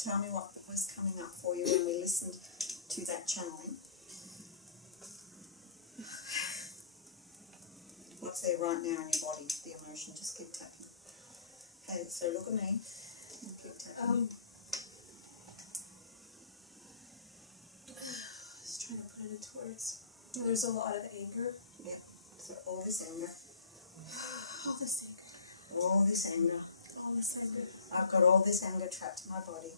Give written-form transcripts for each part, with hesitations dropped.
Tell me what was coming up for you when we listened to that channeling. What's there right now in your body? The emotion. Just keep tapping. Okay, so look at me and keep tapping. Just trying to put it into words. There's a lot of anger. Yeah. So all this anger. All this anger. All this anger. All this anger. I've got all this anger trapped in my body.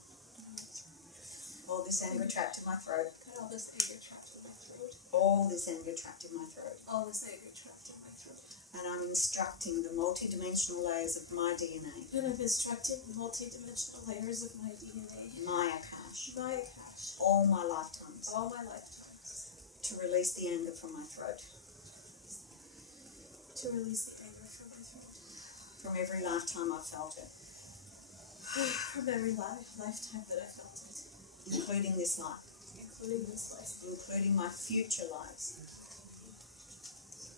All this anger trapped in my throat. Got all this anger trapped in my throat. All this anger trapped in my throat. All this anger trapped in my throat. And I'm instructing the multidimensional layers of my DNA. And I'm instructing the multidimensional layers of my DNA. My Akash. My Akash. All my lifetimes. All my lifetimes. To release the anger from my throat. To release the anger from my throat. From every lifetime I felt it. From every lifetime that I felt it. Including this life. Including this life. Including my future lives.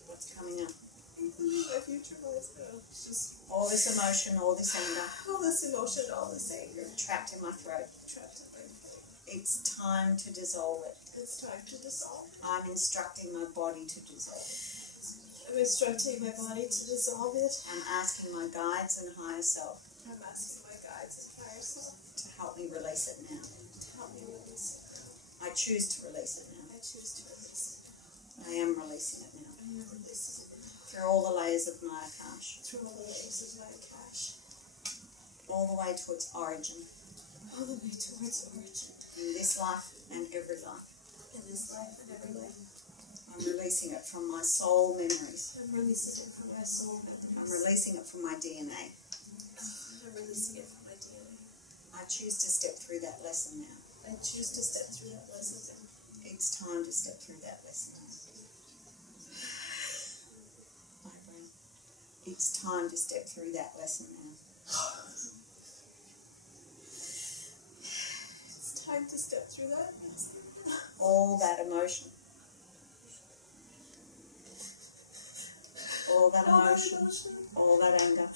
What's coming up? Including my future lives now. Just all this emotion, all this anger. All this emotion, all this anger. Trapped in my throat. Trapped in my throat. It's time to dissolve it. It's time to dissolve. I'm instructing my body to dissolve it. I'm instructing my body to dissolve it. I'm asking my guides and higher self. I'm asking my guides and higher self. To help me release it now. To help me release it. I choose to release it now. I choose to release it. I am releasing it now. I am releasing it now. Through all the layers of my Akash. Through all the layers of my Akash. All the way to its origin. All the way to its origin. In this life and every life. In this life and every life. I'm releasing it from my soul memories. I'm releasing it from my soul memories. I'm releasing it from my DNA. I'm releasing it from my DNA. I choose to step through that lesson now. I choose to step through that lesson now. It's time to step through that lesson now. My brain. It's time to step through that lesson now. It's time to step through that lesson. All that emotion. All that emotion. All that anger.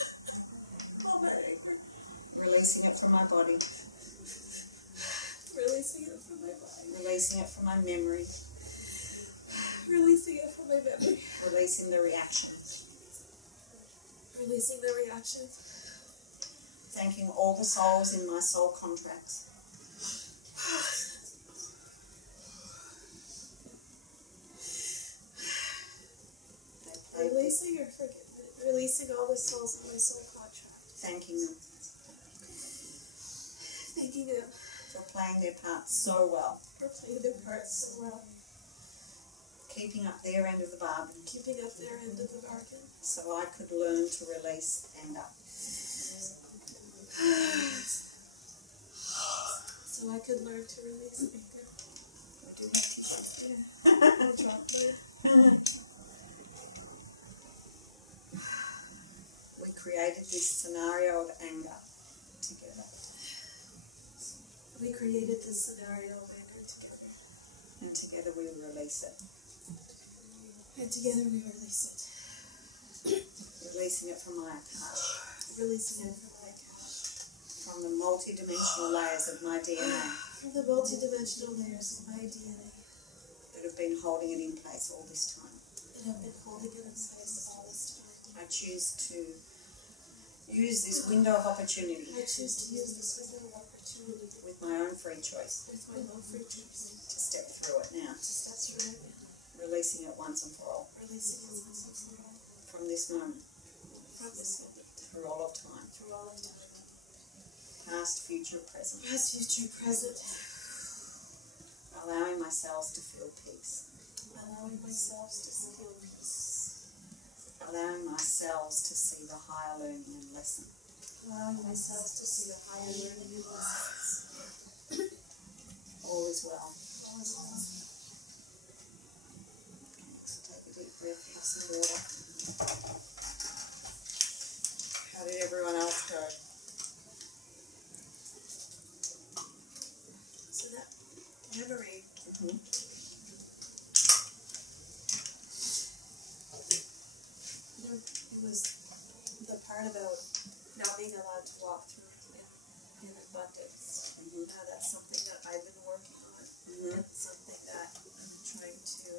All that anger. Releasing it from my body. Releasing it from my body. Releasing it from my memory. Releasing it from my memory. Releasing the reaction. Releasing the reaction. Thanking all the souls in my soul contracts. Releasing or forgiving. Releasing all the souls in my soul contract. Thanking them. Thanking them. For playing their part so well. For playing their part so well. Keeping up their end of the bargain. Keeping up their end of the bargain. So I could learn to release anger. So I could learn to release anger. I do have tissues. Yeah. I'll drop it. We created this scenario of anger together. We created this scenario of anger together. And together we release it. And together we release it. Releasing it from my Akash. Releasing it from my Akash. From the multidimensional layers of my DNA. From the multidimensional layers of my DNA. That have been holding it in place all this time. That have been holding it in place all this time. I choose to use this window of opportunity. I choose to use this window of opportunity. With my own free choice. With my own free choice. To step through it now. To step through it now. Releasing it once and for all. Releasing it once and for all. From this moment. From this moment. Through all of time. Through all of time. Past, future, present. Past, future, present. Allowing my cells to feel peace. Allowing my cells to feel peace. Allowing my cells to see the higher learning and lesson. Allowing my cells to see the higher learning and lessons. All is well. All is well. So take a deep breath, have some water. How did everyone else go? So that memory. It was the part about not being allowed to walk through in abundance. That's something that I've been working on. And something that I'm trying to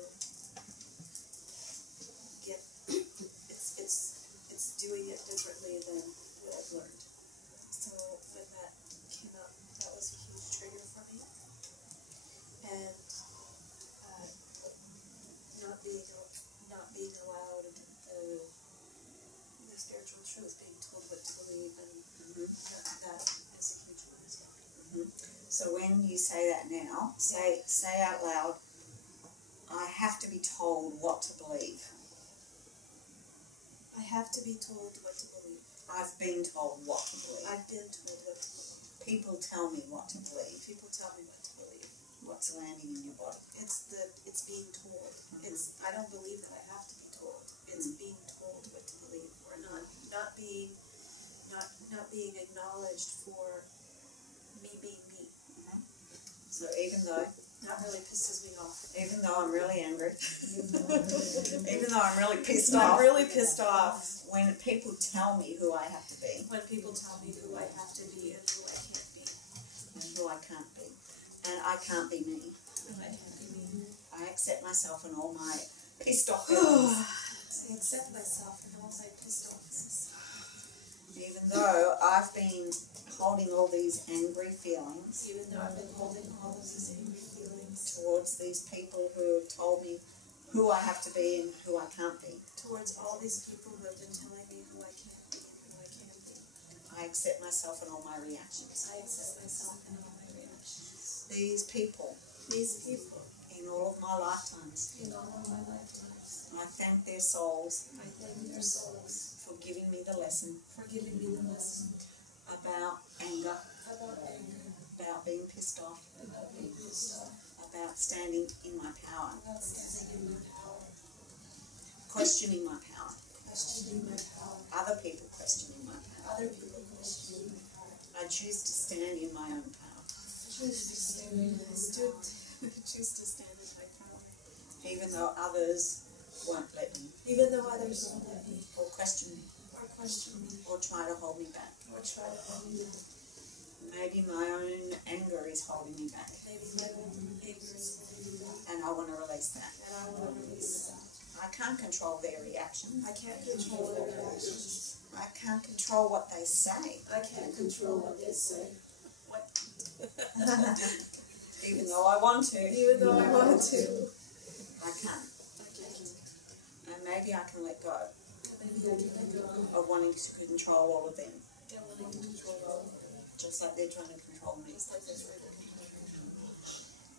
get. It's doing it differently than what I've learned. So when that came up, that was a huge trigger for me. And not being allowed the spiritual truth, being told what to believe, and that is a huge one as well. So when you say that now, say out loud, I have to be told what to believe. I have to be told what to believe. I've been told what to believe. I've been told what to believe. People tell me what to believe. People tell me what to believe. What's landing in your body? It's being told. I don't believe that I have to be told. It's being told what to believe, or not being acknowledged for me being me. So even though that really pisses me off. Even though I'm really angry, even though I'm really pissed I'm off, really pissed off when people tell me who I have to be, when people tell me who I have to be and who I can't be, and who I can't be, and I can't be me. and I can't be me. I accept myself and all my pissed off feelings. I accept myself and all my pissed offness. Even though I've been holding all these angry feelings, Even though I've been holding all of these angry feelings towards these people who have told me who I have to be and who I can't be, towards all these people who have been telling me who I can't be and who I can be. I accept myself and all my reactions. I accept myself and all my reactions. These people, in all of my lifetimes, in all of my lifetimes, I thank their souls I thank their souls for giving me the lesson for giving me the lesson about anger, about anger, about being pissed off, about being pissed off, about standing in my power, about standing in my power, questioning my power, questioning my power, other people questioning my power. other people questioning my power. I choose to stand in my own power, Choose to stand in my power. even though others won't let me, Even though others won't let me, or question me, or question me, or try to hold me back. or try to hold me down. Maybe my own anger is holding me back, Maybe my own anger is holding me back, and I want to release that. and I want to release that. I can't control their reactions. I can't control their reactions. I can't control what they say. I can't control what they say. Even though I want to. Even though I want to. I can't. I can't. And maybe I can let go Maybe I can let go of wanting to control all of them, and wanting to control all of them. just like they're trying to control me. Just like they're trying to control me.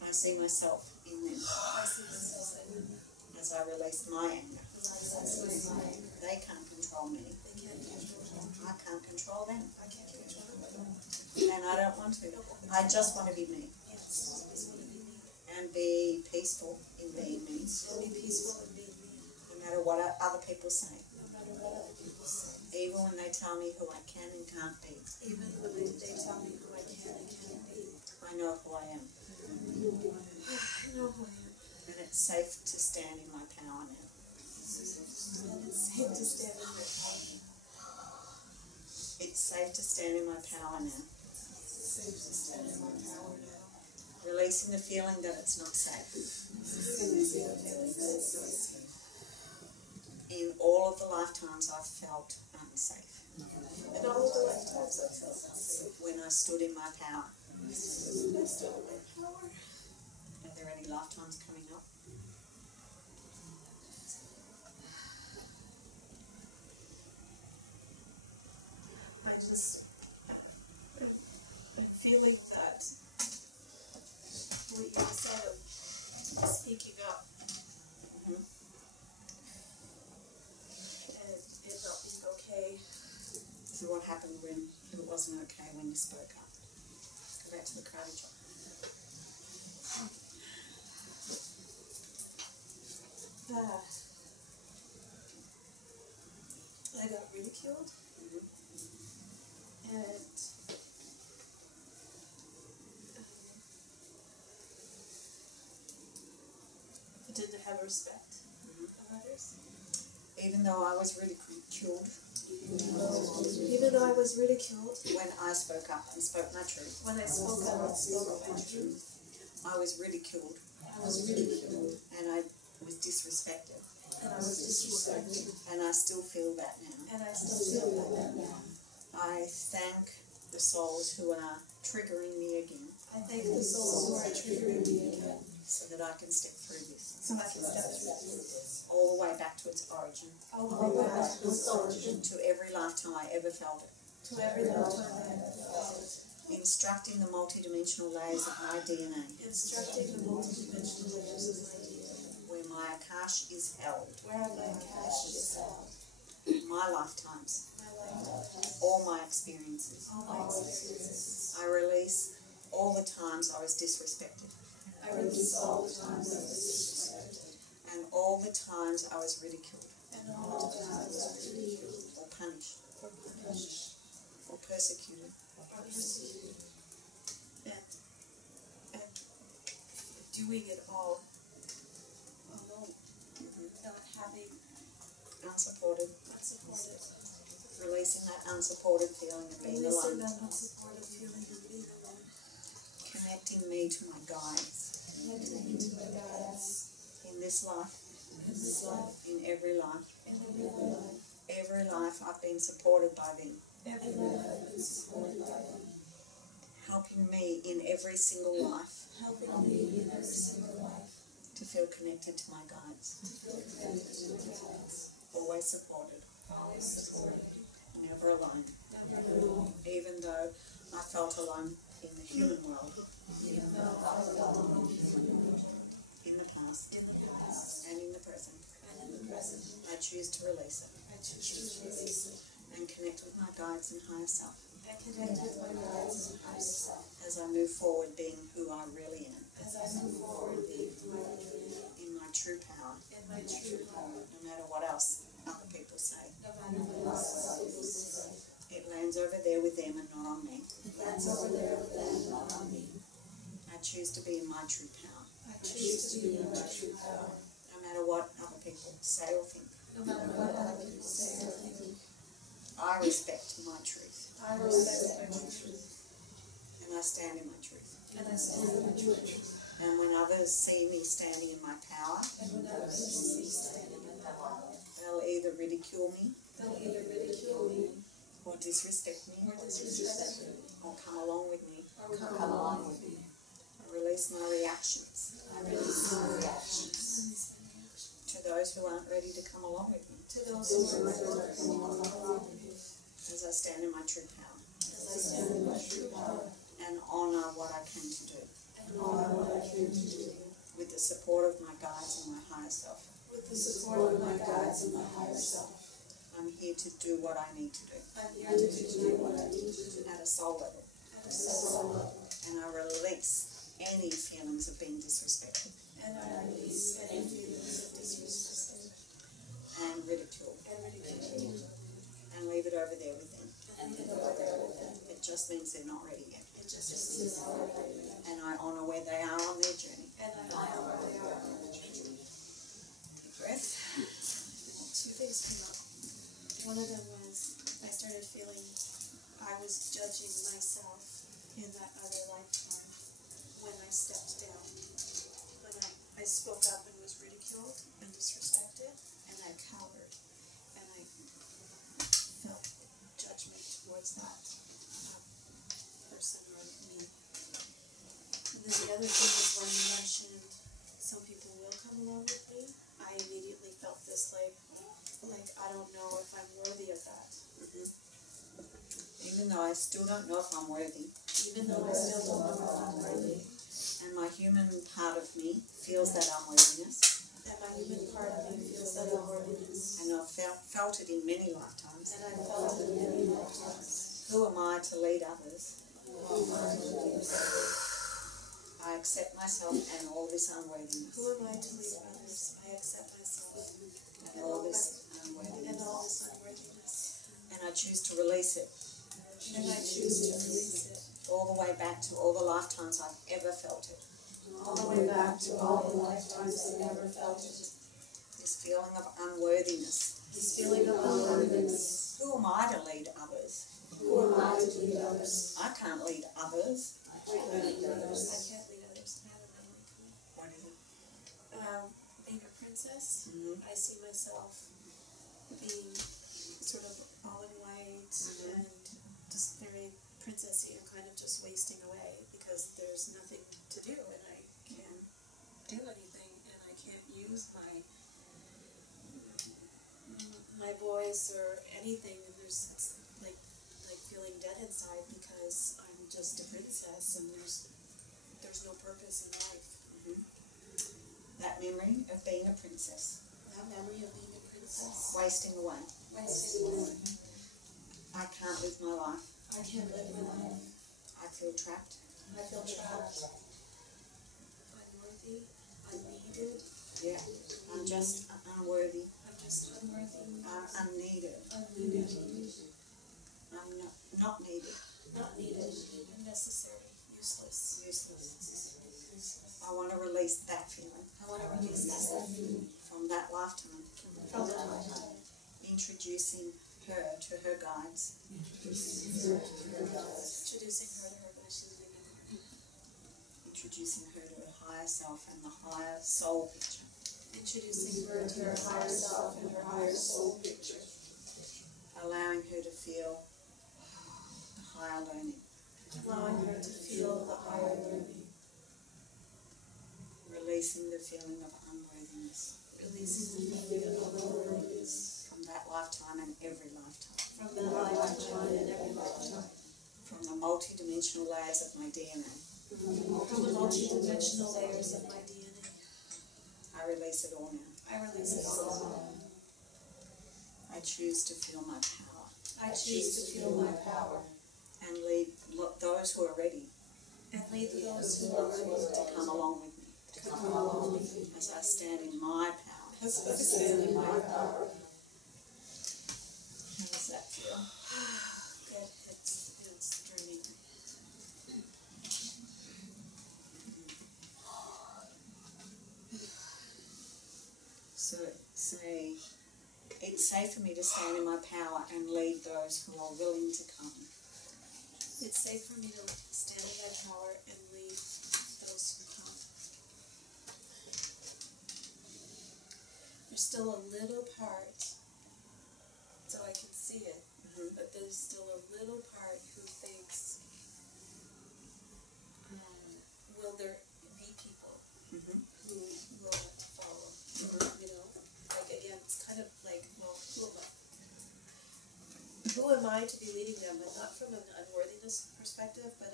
I see myself in them I see myself in them as I release my anger. as I release my anger. They can't control me. They can't control me. I can't control them. I can't control them. And I don't want to. I just want to be me Yes, I just want to be me. and be peaceful in being me, And be peaceful and being me. no matter what other people say. No matter what other people say. Even when they tell me who I can and can't be, Even when they tell me who I can and can't be. I know who I am. I know who I am. And it's safe to stand in my power now. And it's safe to stand in my power. It's safe to stand in my power now. It's safe to stand in my power now. Releasing the feeling that it's not safe. In all of the lifetimes I've felt unsafe. And all of the lifetimes I've felt unsafe. When I stood in my power. When I stood in my power. Are there any lifetimes coming up? I'm feeling that what you said of speaking up and it not being okay. So what happened when it wasn't okay when you spoke up? Go back to the karate chop. I got ridiculed and I didn't have respect of others. Even though I was ridiculed Even though I was ridiculed when I spoke up and spoke my truth. when I spoke up and spoke my truth. I was ridiculed I was ridiculed and I was disrespected. and I was disrespected. And I still feel that now. And I still feel that now. I thank the souls who are triggering me again I thank the souls who are triggering me again so that I can step through this. so I can step through this. All the way back to its origin. All the way back to its origin. To every lifetime I ever felt it. To every lifetime I ever felt it. Instructing the multidimensional layers of my DNA. Instructing the multidimensional layers of my DNA. Where my Akash is held. Where my cash is held. My lifetimes. My lifetime. All my experiences. All my experiences. I release all the times I was disrespected. I release all the times I was disrespected. And all the times I was ridiculed. And all the times I was ridiculed. Or punished. Or punished. Or persecuted. Or persecuted. And doing it all alone. Not having Unsupported. unsupported. Releasing that unsupported feeling of being Releasing alone. that unsupported feeling of being alone. Connecting me to my guides. Connecting me to my guides. In this life. In this life. In every life. In every life. Every life I've been supported by them. Every life I've been supported by them. Helping me in every single life Helping me in every single life. to feel connected to my guides. To feel connected to my guides. Always supported. Always supported. Never alone. Never alone. Even though I felt alone in the human world. Even though I felt alone In the past. in the past. And in the present. And in the present. I choose to release it. I choose to release it. And connect with my guides and higher self. And connect with my guides and higher self. As I move forward being who I really am. As I move forward being who I really am. In my true power. In my true power. No matter what else other people say. No matter what else other people say. It lands over there with them and not on me. It lands over there with them and not on me. I choose to be in my true power. I choose to be in my true power. No matter what other people say or think. No matter what other people say or think. I respect my truth. I respect my truth. And I stand in my truth. And I stand in my truth. And when others see me standing in my power, And when others see me standing in my power, they'll either ridicule me they'll either ridicule me or disrespect me or disrespect me or come along with me. or come along with me. I release my reactions I release my reactions to those who aren't ready to come along with me. to those who are ready to come along with me. As I stand in my true power As I stand in my true power and honour what I came to do and honor what I came to do. with the support of my guides and my higher self. With the support of my guides and my higher self. I'm here to do what I need to do I'm here to do what I need to do at a soul level. at a soul level. And I release any feelings of being disrespected And I release any feelings of disrespect and ridicule and ridicule and leave it over there with them. and leave it over there with them. It just means they're not ready yet. It just means they're not ready yet. And I honour where they are on their journey. And I honor where they are on the journey. Deep breath. Two things came up. One of them was I started feeling I was judging myself in that other lifetime when I stepped down. When I spoke up and was ridiculed and disrespected and I cowered and I felt judgment towards that person or me. And then the other thing was when you mentioned some people will come along with me, I immediately felt this like I don't know if I'm worthy of that. Even though I still don't know if I'm worthy. Even though I still don't know if I'm worthy. And my human part of me feels that unworthiness. And my human part of me feels that unworthiness. And I've felt it in many lifetimes. And I felt it in many lifetimes. Who am I to lead others? Who am I to lead others? I accept myself and all this unworthiness. Who am I to lead others? I accept myself And all this and unworthiness. all this unworthiness. And I choose to release it. And I choose to release it. All the way back to all the lifetimes I've ever felt it. All the way back to all the lifetimes I've ever felt it. This feeling of unworthiness. this feeling of unworthiness. Who am I to lead others? Who am I to lead others? I can't lead others. I can't lead others. I can't lead others. What is it? Being a princess, I see myself being sort of all in white and just very princessy and kind of just wasting away because there's nothing to do and I can't do anything and I can't use my voice or anything. It's like feeling dead inside because I'm just a princess and there's no purpose in life. That memory of being a princess. That memory of being a princess. Wasting away. Wasting away. I can't live my life. I can't live my life. I feel trapped. I feel trapped. Unworthy. Unneeded. Yeah. I'm just unworthy. I'm just unworthy. Unneeded. Unneeded. I'm not needed. Not needed. Unnecessary. Useless. Useless. I want to release that feeling. I want to release that feeling. From that lifetime. From that lifetime. Introducing her to her guides. Introducing her to her guides. Introducing her to her higher self and the higher soul picture. Introducing her to her higher self and her higher soul picture. Allowing her to feel the higher learning. Allowing her to feel the higher learning. Releasing the feeling of unworthiness. Releasing the feeling of unworthiness. From that lifetime and every lifetime. From that lifetime and every lifetime. From the multi-dimensional layers of my DNA. From the multi-dimensional layers of my DNA. I release it all now. I release it all now. I choose to feel my power. I choose to feel my power. And lead those who are ready. And lead those who are ready to come along with me. To come along with me. As I stand in my power. As I stand in my power. How does that feel? Good. It's dreaming. So say, it's safe for me to stand in my power and lead those who are willing to come. It's safe for me to stand in my power and lead those who come. There's still a little part, so I can see it, but there's still a little part who thinks, will there be people who will want to follow? You know, like again, it's kind of like, well, who am I to be leading them? But not from an unworthiness perspective, but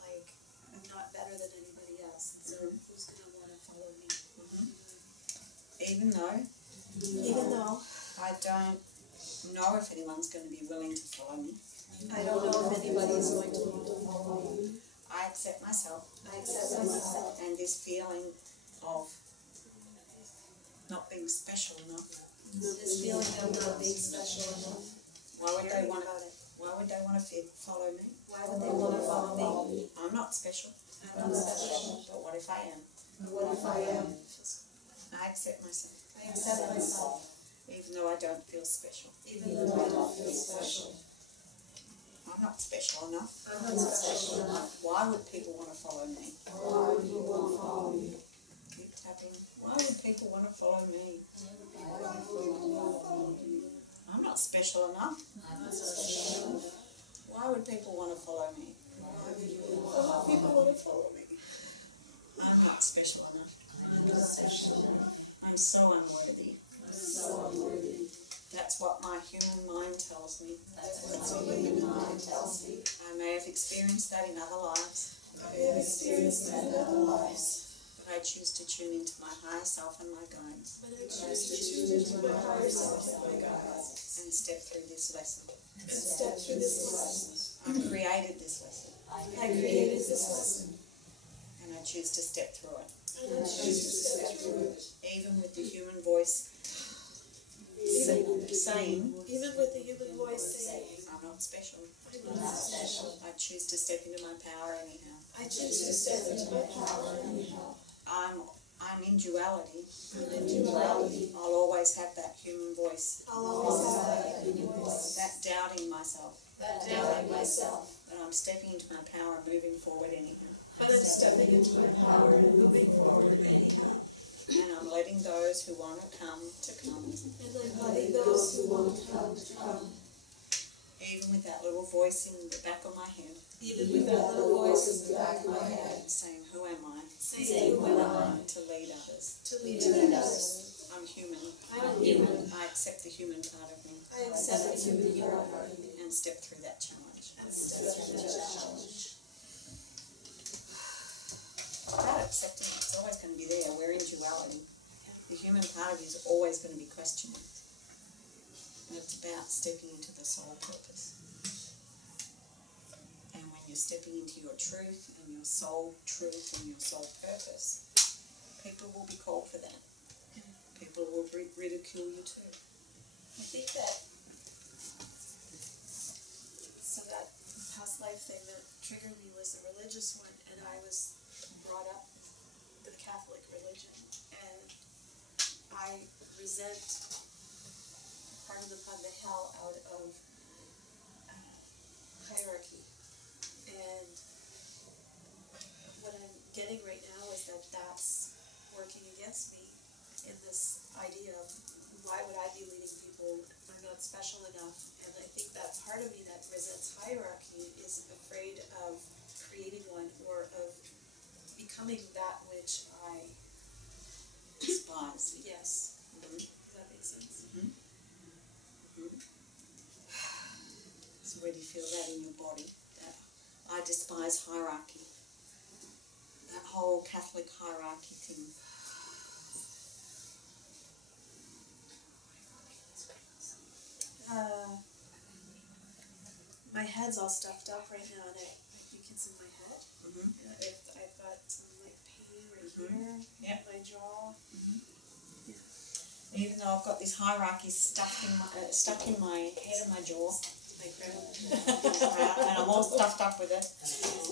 like I'm not better than anybody else. So who's going to want to follow me? Even though I don't know if anyone's going to be willing to follow me. I don't know if anybody is going to want to follow me. I accept myself. I accept myself. And this feeling of not being special enough. This feeling of not being special enough. Why would they want to follow me? Why would they want to follow me? I'm not special. I'm not special. But what if I am? What if I am? I accept myself. I accept myself. Even though I don't feel special. Even though I don't feel special. I'm not special enough. I'm not special enough. Why would people want to follow me? Why would people want to follow me? Keep tapping. Why would people want to follow me? I'm not special enough. I'm not special enough. Why would people want to follow me? Why would people want to follow me? I'm not special enough. I'm not special enough. I'm so unworthy. I'm so unworthy. That's what my human mind tells me. That's what my human mind tells me. I may have experienced that in other lives. I may have experienced that in other lives. But I choose to tune into my higher self and my guides. But I choose to tune into my higher self and my guides. And step through this lesson. And step through this lesson. I created this lesson. I created this lesson. And I choose to step through it. And I choose to step through it. Even with the human voice saying, even with the human voice saying, I'm not special. I'm not special. I choose to step into my power anyhow. I choose to step into my power anyhow. I I'm in duality. I'll always have that human voice. always have that human voice. That doubting myself. That myself. That I'm stepping into my power and moving forward anyhow. But I'm stepping into my power and moving forward anyhow. And I'm letting those who want to come. And I'm letting those who want to come. Even with that little voice in the back of my head. Even with that little voice in the back of my head. Saying, who am I? Saying, who am I? To lead others. To lead others. I'm human. I'm human. I accept the human part of me. I accept the human part of me. And step through that challenge. That acceptance is always going to be there. We're in duality. The human part of you is always going to be questioning. And it's about stepping into the soul purpose. And when you're stepping into your truth and your soul truth and your soul purpose, people will be called for that. People will ridicule you too. I think that, so that past life thing that triggered me was the religious one, and I was brought up the Catholic religion, and I resent pardon the pun, the hell out of hierarchy. And what I'm getting right now is that that's working against me in this idea of why would I be leading people? I'm not special enough. And I think that part of me that resents hierarchy is afraid of creating one or of becoming that which I despise. Yes. Does that make sense? So where do you feel that in your body? That I despise hierarchy. That whole Catholic hierarchy thing. My head's all stuffed up right now, and I think it's in my head. I've got some like pain right here, my jaw. Even though I've got this hierarchy stuck in my head and my jaw, My crown. and I'm all stuffed up with it.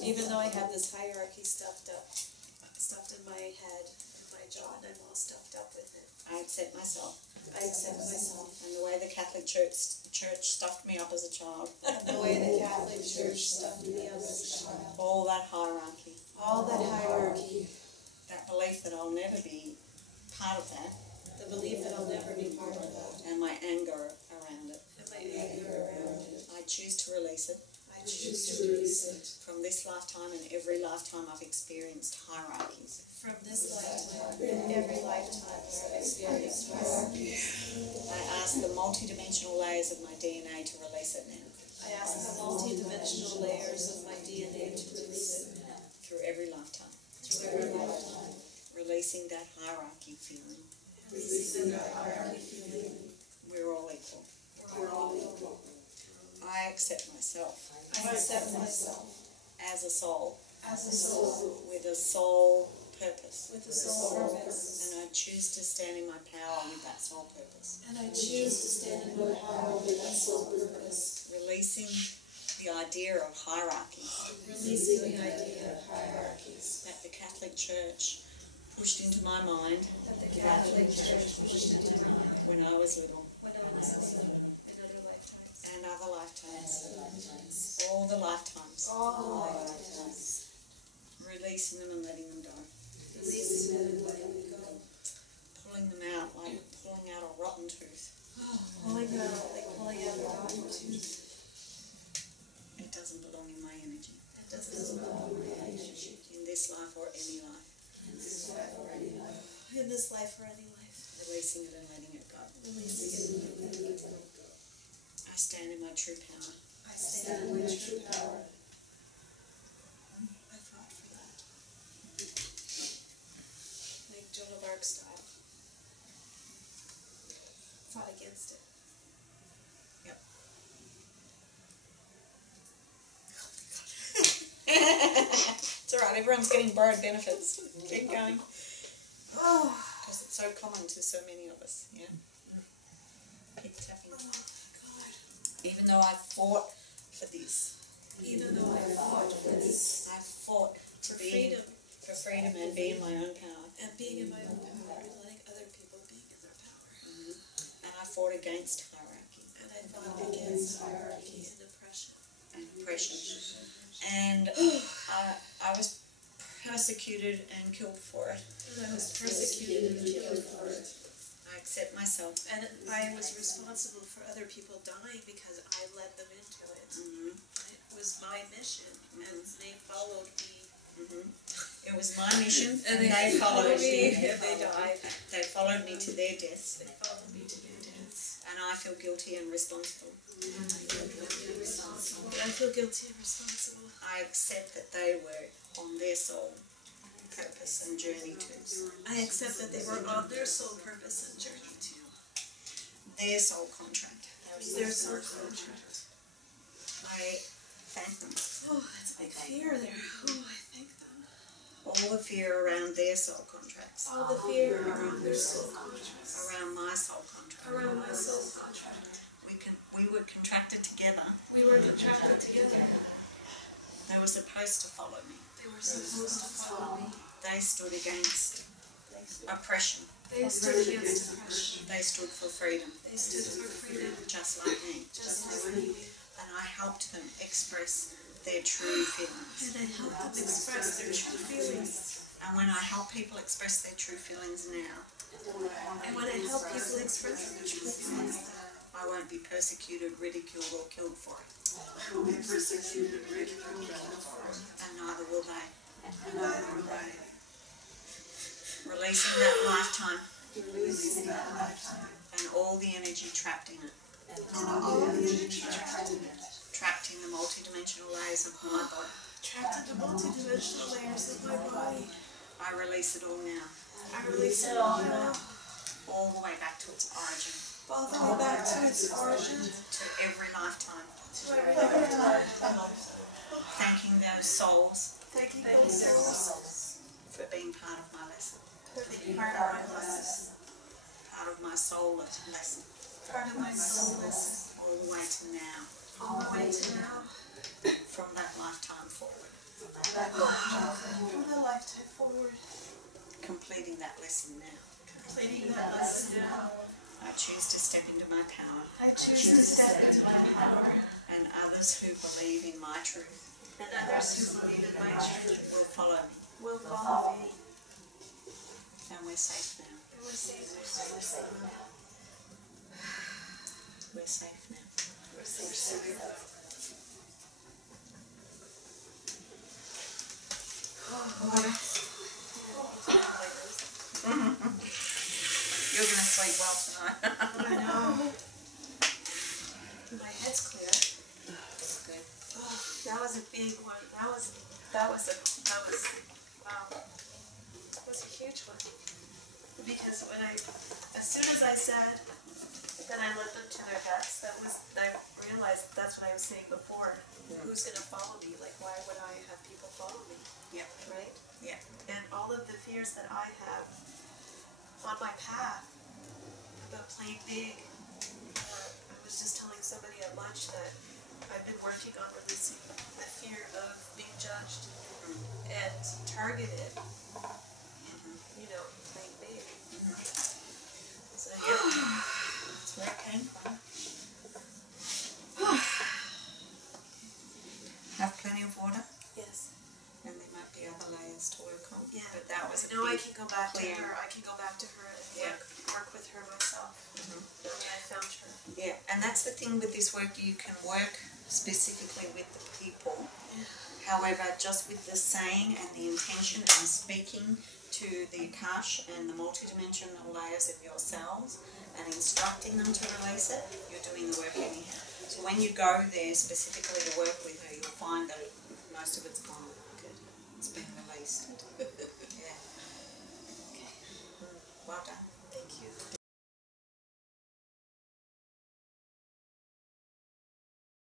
Even though I have this hierarchy stuffed in my head and my jaw, and I'm all stuffed up with it. I accept myself. I accept myself. And the way the Catholic Church stuffed me up as a child. And the way the Catholic Church stuffed me up as a child. All that hierarchy. All that hierarchy. That belief that I'll never be part of that. The belief that I'll never be part of that. And my anger around it. And my anger around it. I choose to release it. I choose to release it. From this lifetime and every lifetime I've experienced hierarchies. From this lifetime and every lifetime I've experienced hierarchies. I ask the multidimensional layers of my DNA to release it now. I ask the multi-dimensional layers of my DNA to release it now. Through every lifetime. Through every lifetime. Releasing that hierarchy feeling. Releasing that hierarchy feeling. We're all equal. We're all equal. I accept myself. I accept myself. As a soul. As a soul. With a soul purpose. With a soul purpose. And I choose to stand in my power with that soul purpose. And I choose to stand in my power with that soul purpose. Releasing the idea of hierarchies. Releasing the idea of hierarchies. That the Catholic Church pushed into my mind. That the Catholic Church pushed into my mind. When I was little. When I was little. In other lifetimes. And other lifetimes. All the lifetimes. All the lifetimes. Releasing them and letting them go. Releasing them and letting them go. Pulling them out like pulling out a rotten tooth. Pulling out like pulling out a rotten tooth. It doesn't belong in my energy. It doesn't belong in my energy. In this life or any life. In this life or any life. In this life or any life. Releasing it and letting it go. Releasing it and letting it go. I stand in my true power. I stand in my true power. I fought for that. Like Joan of Arc style. Fought against it. Yep. It's alright, everyone's getting borrowed benefits. Keep going. Because it's so common to so many of us, yeah? Keep tapping. Oh, God. Even though I fought for this. Even though I fought for this. I fought to For be freedom. For freedom and be in my own power. And being in my own power and letting other people being in their power. And I fought against hierarchy. And I fought against hierarchy and oppression. And oppression. And I was persecuted and killed for it. And I was persecuted and killed for it. I accept myself. And I was responsible for other people dying because I led them into it. It was my mission, and they followed me. It was my mission, and they followed me. And they died. They followed me to their deaths. They followed me to their deaths. And I feel guilty and responsible. And I feel guilty and responsible. I feel guilty and responsible. I accept that they were on their soul purpose and journey too. I accept that they were on their soul purpose and journey too. Their soul contract. Their soul contract. I thank them. Oh, that's a big fear there. Oh, I thank them. All the fear around their soul contracts. All the fear around their soul contracts. Around my soul contract. Around my soul contract. We were contracted together. We were contracted together. They were supposed to follow me. They were supposed to follow me. They stood against oppression. They stood against oppression. They stood for freedom. They stood for freedom. Just like me. Just like me. And I helped them express their true feelings. And I helped them express their true feelings. And when I help people express their true feelings now, and when I help people express their true feelings now, I won't be persecuted, ridiculed, or killed for it. I won't be persecuted, ridiculed, or killed for it. And neither will they. And neither will they. Releasing that lifetime. Releasing that lifetime. And all the energy trapped in it. And all the energy trapped in it. Trapped in the multidimensional layers of my body. Trapped in the multidimensional layers of my body. I release it all now. I release it all now. All the way back to its origin. All the way back to its origin. To every lifetime. To every lifetime. Thanking those souls. Thanking those souls. For being part of my lesson. For being part of my lesson. Part of my soul lesson. Part of my soul lesson. All the way to now. All the way to now. From that lifetime forward. From that lifetime forward. Completing that lesson now. Completing that lesson now. I choose to step into my power. I choose to step into my power. And others who believe in my truth. And others who believe in my truth will follow me. Will follow me. And we're safe now. And we're safe now. We're safe now. We're safe now. You're going to sleep well tonight. I know. My head's clear. Good. Oh, that was a big one. That was wow. That was a huge one. Because as soon as I said that I led them to their deaths, I realized that's what I was saying before. Who's going to follow me? Like, why would I have people follow me? Yep. Right? Yeah. And all of the fears that I have on my path about playing big. I was just telling somebody at lunch that I've been working on releasing the fear of being judged and targeted, playing big. So yeah, That's where it came from. Have plenty of water. yes. And there might be other layers to work on. Yeah. But that was a No, I big can go back clear. to her. I can go back to her and work with her myself. Now that I found her. Yeah, and that's the thing with this work, you can work specifically with the people. However, just with the saying and the intention and speaking to the Akash and the multidimensional layers of yourselves and instructing them to release it, you're doing the work anyhow. So when you go there specifically to work with her, you'll find that most of it's gone. Good. It's been released. Yeah. Okay. Well done.